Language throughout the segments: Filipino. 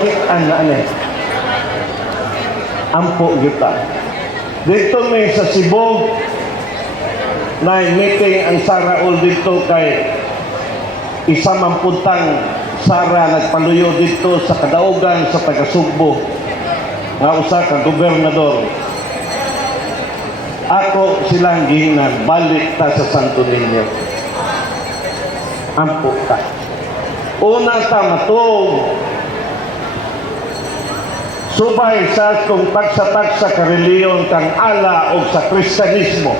makitaan na ano. Ampo kita. Dito may sa Cebu na meeting ang Sara all dito kay isa mampuntang Sara nagpaluyo dito sa kadaugan sa taga-Sugbo nga usa ka gobernador. Ako silang gihinan balik ta sa Santo Niño. Ampo ka. Una ta matuog subay sa kung tagsa-tagsa ka reliyon kang ala o sa Kristiyanismo.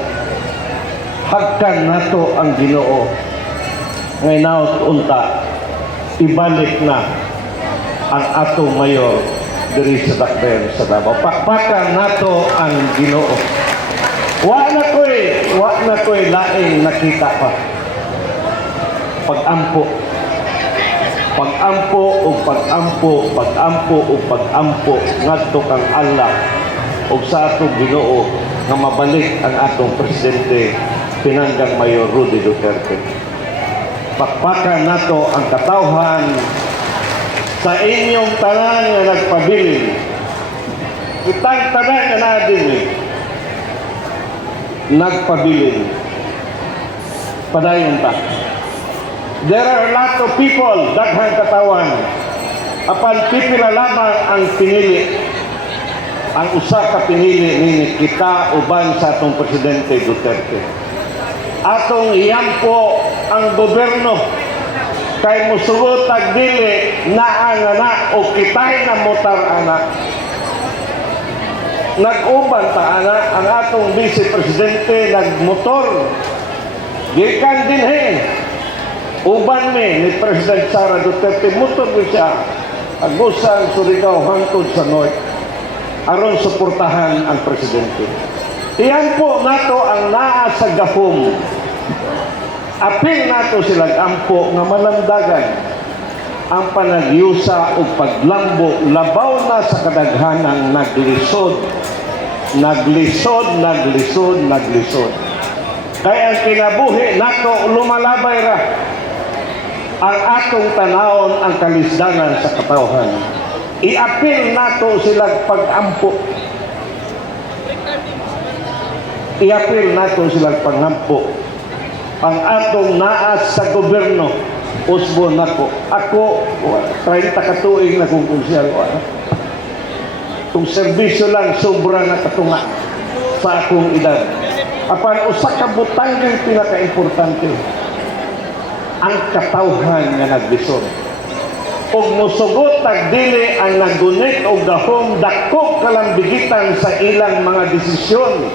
Hagkan nato ang Ginoo. Ngay naot unta ibalik na ang atong mayor diri sa Dakbayan sa Davao. Pakpakan nato ang Ginoo. Wa na ko'y laing nakita pa. Pag-ampo ngadto kang Allah ug sa atong Ginoo nga mabalik ang atong presidente pinanggang Mayor Rudy Duterte. Pakpakan nato ang katawhan sa inyong tanan nga nagpabilin. Kitang tanan nga nadin nagpabilin. Padayon ta. There are a lot of people, daghang katawan. Apan pipila lamang ang pinili. Ang usa ka pinili ni kita uban sa atong presidente Duterte. Atong iyampo ang gobyerno kay musugot tag dili naa nga na o kitay na motar ana. Nag-uban ta ana ang atong vice presidente nagmotor. Gikan dinhi uban ni President Sara Duterte motor siya agusan Surigao hangtod sa North aron suportahan ang presidente. Iyan po nato ang naa sa gahom. Apil nato silang ampo nga malandagan ang panagyusa o paglambo labaw na sa kadaghanang naglisod. Kaya ang kinabuhi nato lumalabay ra ang atong tanawon ang kalisdanan sa katawhan. Iapil nato silang pag-ampo. Iapil nato silang pag-ampo. Ang atong naas sa gobyerno, usbo nako. Ako, 30 katuig na kung konsyal. Kung serbisyo lang, sobra na katunga sa akong edad. Apan, usa ka butang yung pinaka-importante. Ang katawhan nga naglisod. Og musugot tagdili ang nagunit o gahom dakop kalambigitan sa ilang mga desisyon.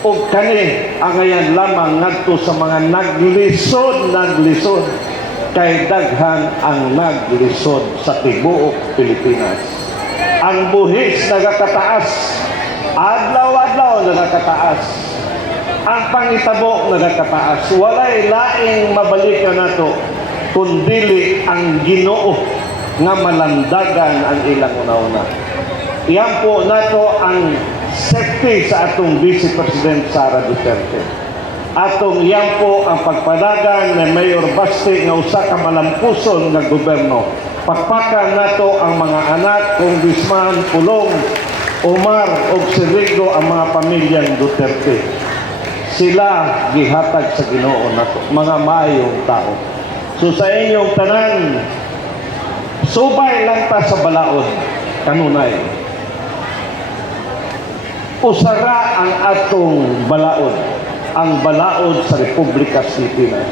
Og kani ang ngayon lamang ngadto sa mga naglisod kay daghan ang naglisod sa tibuok Pilipinas. Ang buhis nagakataas, adlaw-adlaw nagakataas. Ang pangitabo nagakataas. Walay laing mabalikan nato kundili ang Ginoo nga malandagan ang ilang una-una. Iyan po nato ang safety sa atong Vice President Sara Duterte. Atong iyan po ang pagpadagan ni Mayor Basti nga usa ka malampuson nga gobyerno. Pakpakan nato ang mga anak, Congressman Pulong, Omar o Sirigo ang mga pamilyang Duterte. Sila gihatag sa Ginoo nato, mga maayong tao. So sa inyong tanan, subay lang ta sa balaod, kanunay. Usara ang atong balaod, ang balaod sa Republika Pilipinas.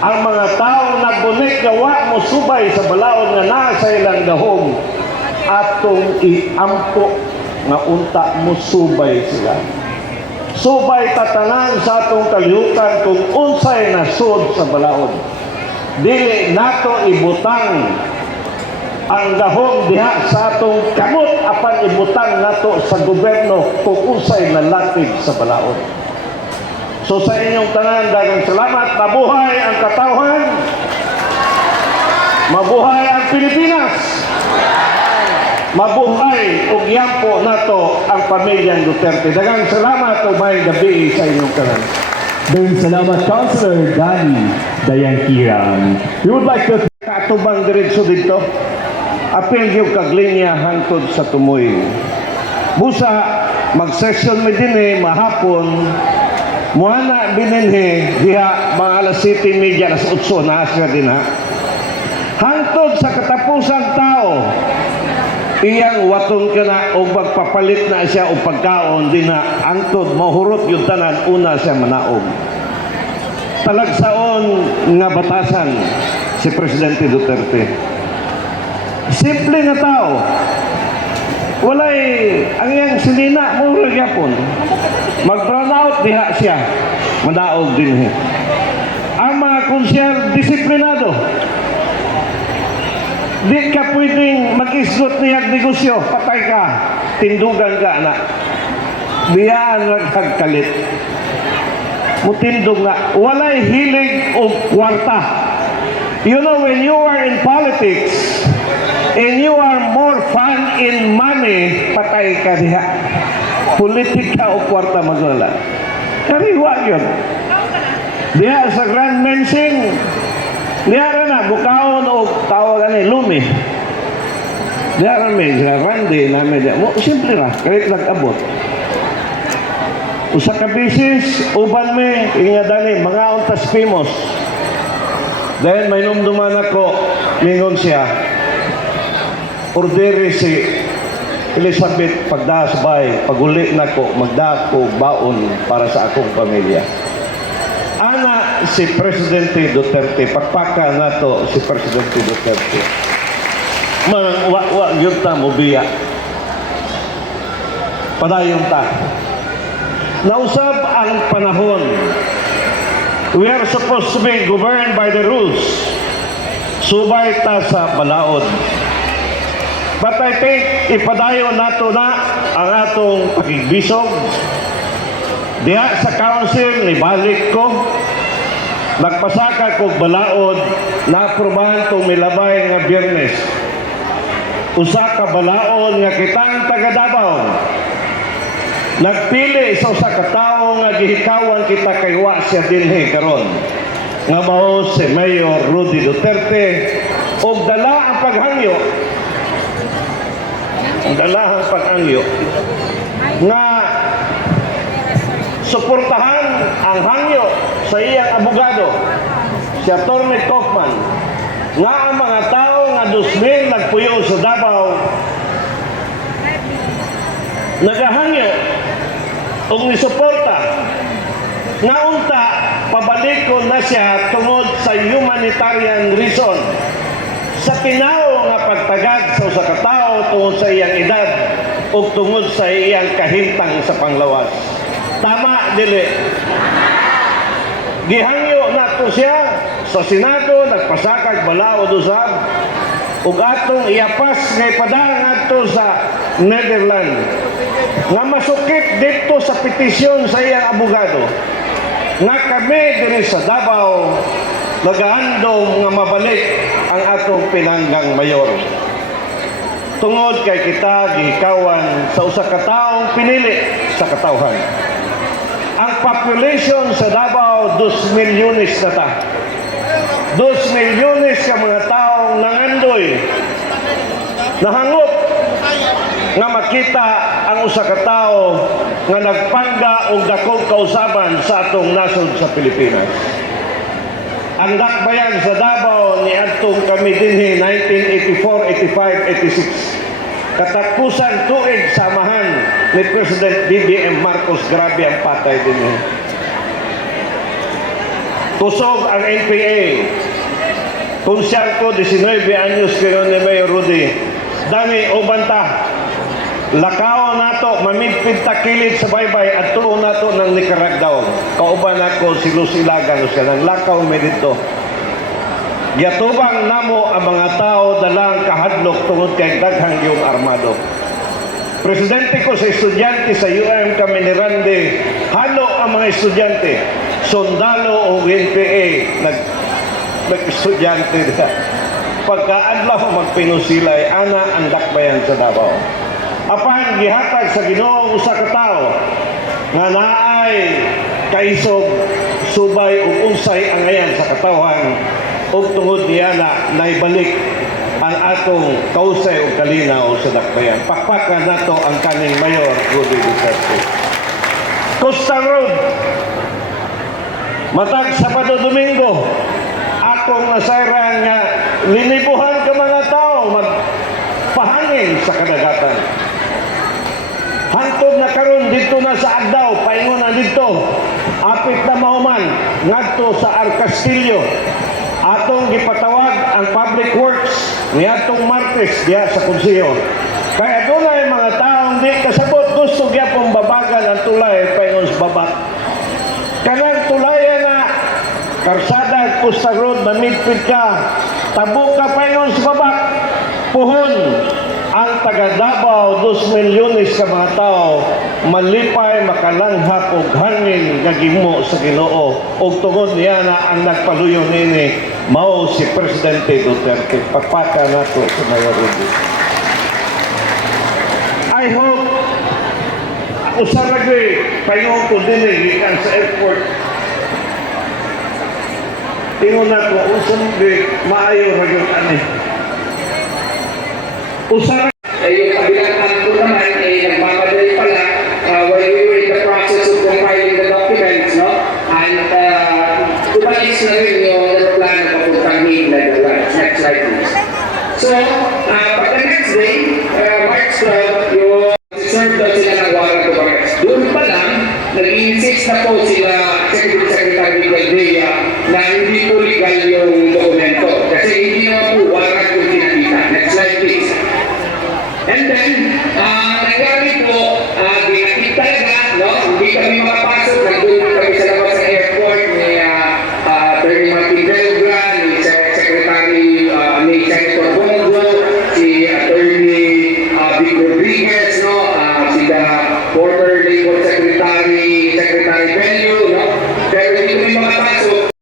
Ang mga tao nagbunik gawa mo subay sa balaod nga naa sa ilang gahom, atong iampo nga unta mo subay sila. Subay tatanan sa atong kalihukan kung unsay nasud sa balaod. Dili nato ibutang ang dahom diha sa atong kamot apan ibutang nato sa gobyerno kung unsay nalatid sa balaod. So sa inyong tanan, daghang salamat. Mabuhay ang katawhan, mabuhay ang Pilipinas, mabuhay ug yampo nato ang pamilyang Duterte. Daghang salamat ug may gabi sa inyong tanan. Daghang salamat, Councilor Danny Dayangkirang. We would like to Katubang diretso dito. apil yung kaglinya hangtod sa tumoy. Busa, mag-session mo din mahapon, muana bininhe, diha mga alas 7:30, alas 8, na siya din ha. Hangtod sa katapusang tao, iyang waton ka na o magpapalit na siya o pagkaon din na hangtod, mahurot yung tanan, una siya manaog. Talagsaon nga batasan si Presidente Duterte. Simple nga tao. Walay, ang iyang sinina mo magyapon. Mag-brown out diha siya. Manaog din. Ang mga konsyel, disiplinado. Di ka pwedeng mag-isgot niyag negosyo. Patay ka. Tindugan ka na. Biyaan lang kagkalit. Mutindog nga. Walay hilig o kwarta. You know, when you are in politics, and you are more fun in money, patay ka diha. Politika o kwarta magwala. Kariwa yun. Diha sa Grand Mensing, diha rin na, bukaon o tawagan lumi. Diha rin may, sa Randy namin diha. Simple na, kahit nag-abot. Usa ka bisis, uban me, ingadani, mga untas pimos. Dahil may numduman ako, mingon siya, orderi si Elizabeth pagdasbay, paguli na ko, magdako baon para sa akong pamilya. Ana si Presidente Duterte, pagpaka na to si Presidente Duterte. Wa yun ta mo biya. Padayon ta. Nausab ang panahon. We are supposed to be governed by the rules. Subay ta sa balaod. But I think ipadayon nato na ang atong pagigbisog. Diha sa council, nibalik ko. Nagpasaka ko balaod na aprobahan itong milabay nga Biyernes. Usa ka balaod nga kitang taga Davao. Nagpili sa usa ka tawo nga gihikawan kita kay wa siya dinhi karon. Nga mao si Mayor Rudy Duterte og dala ang paghangyo. Ang dalahang pag-angyo nga suportahan ang hangyo sa iyang abogado si Atty. Kaufman nga ang mga tao nga 2000 nagpuyo sa Davao nagahangyo o nisuporta nga unta pabalikon na siya tungod sa humanitarian reason sa tinaw nga pagtagad sa usa ka tawo tungod sa iyang edad ug tungod sa iyang kahintang sa panglawas. Tama dili. Gihangyo nato siya sa Senado, nagpasakag balaod usab ug atong iapas nga ipadang adto sa Netherlands. Nga masukit dito sa petisyon sa iyang abogado nga kami diri sa Davao nagahandom nga mabalik ang atong pinanggang mayor. Tungod kay kita gihikawan sa usa ka taong pinili sa katawhan. Ang population sa Davao 2 milyones na ta. 2 milyones ka mga taong nangandoy, nahangop nga makita ang usa ka tawo nga nagpangga og dakong kausaban sa atong nasod sa Pilipinas. Ang dakbayan sa Davao ni atong kami dinhi 1984, 85, 86. Katapusan tuig samahan ni President BBM Marcos, grabe ang patay dinhi. Kusog ang NPA. Konsyal ko 19 anyos kayo ni Mayor Rudy. Dami o banta. Lakaw nato, mamigpid ta kilid sa baybay at tuon nato ng Nicaragua. Kauban ako si Lusilagan siya ng lakaw may dito. Yatubang namo ang mga tao dalang kahadlok tungod kay daghang yung armado. Presidente ko sa estudyante sa UM kami ni Randy, halo ang mga estudyante, sundalo o NPA, nag-estudyante na. Pagkaadlaw magpinusilay, ana ang dakbayan sa Davao. Apan gihatag sa Ginoo usa ka tawo nga naay kaisog subay ug unsay ang ayan sa katawhan ug tungod niya na naibalik ang ang atong kausay o kalinaw sa dakbayan. Pakpakan nato ang kaning Mayor Rudy Duterte. Costa Road, matag Sabado Domingo, akong nasayran nga linibuhan ka mga tao magpahangin sa kadagatan. Hantod na karon dito na sa Agdao, paingon na dito, apit na mahuman, ngadto sa Arcastillo. Atong gipatawag ang Public Works ni atong Martes diya sa Konseho. Kaya doon ay mga taong di kasabot gusto gyapon babagan ang tulay paingon sa baba. Kanang tulayan na karsada Costa Road, mamidpid ka, tabo ka paingon sa baba, puhon ang taga Davao 2 milyones ka mga tao malipay makalanghap og hangin nga gihimo sa Ginoo ug tungod niya na ang nagpaluyo nini mao si Presidente Duterte. Pagpaka nato sa Mayor Rudy. I hope usaragay paingon ko dinhi gikan sa airport. Ingon na ko usang maayo ra gyud ani. Usara yung kabilang kanto naman ay nagmamadali pala while we were in the process of compiling the documents, no? And tumalis na rin yung aeroplano papuntang Hague, Netherlands. Next slide, please. So, pag the next day, March 12, yung serve daw sila ng warrant of arrest. Doon pa lang, nag-insist na po sila Secretary Miguel Dea na hindi po legal yung dokumento. Kasi hindi naman po warrant yung pinakita. Next slide, please. And then, nangyari po, ginakit talaga, no? Hindi kami makapasok. Nandun kami sa labas ng airport ni Attorney Martin Belgran, ni Senator Bongo, si Attorney Vic Rodriguez, no? Si the former Labor Secretary Bello, no? Pero hindi kami makapasok.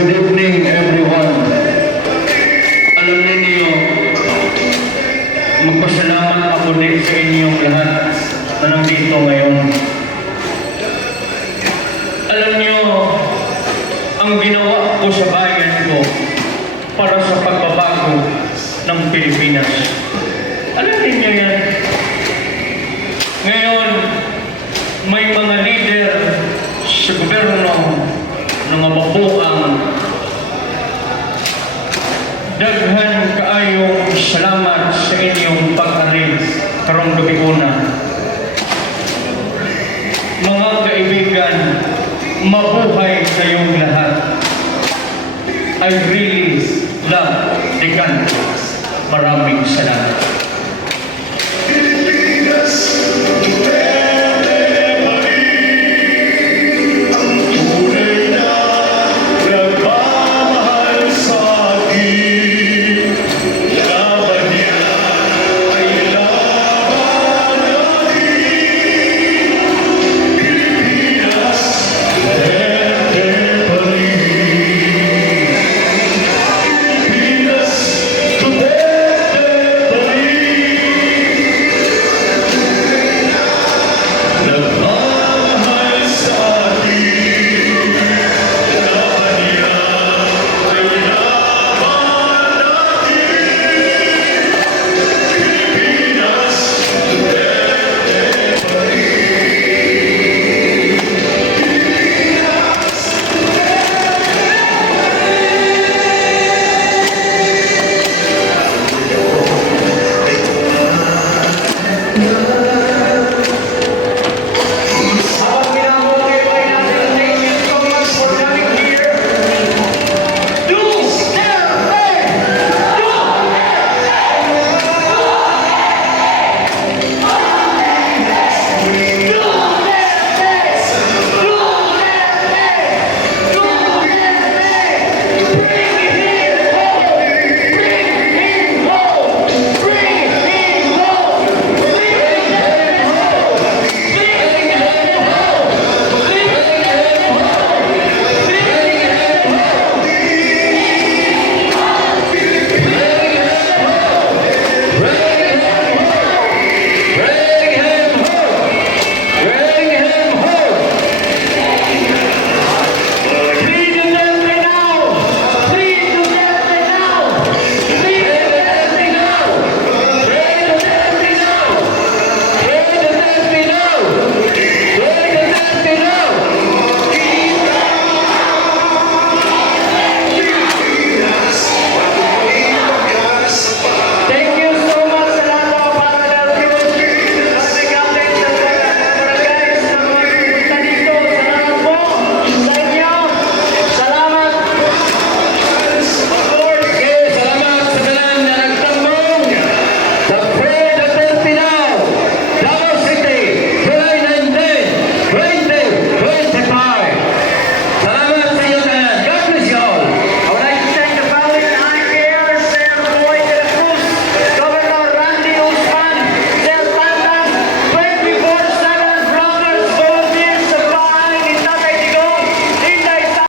Good evening, everyone. Alam ninyo, magpasalamat ako din sa inyong lahat na nandito ngayon. Alam niyo, ang ginawa ko sa bayan ko para sa pagbabago ng Pilipinas. Alam ninyo yan. Ngayon, may mga leader sa gobyerno ng mabubuang daghan kaayong salamat sa inyong pag-arin karong gabi una. Mga kaibigan, mabuhay kayong lahat. I really love the country. Maraming salamat.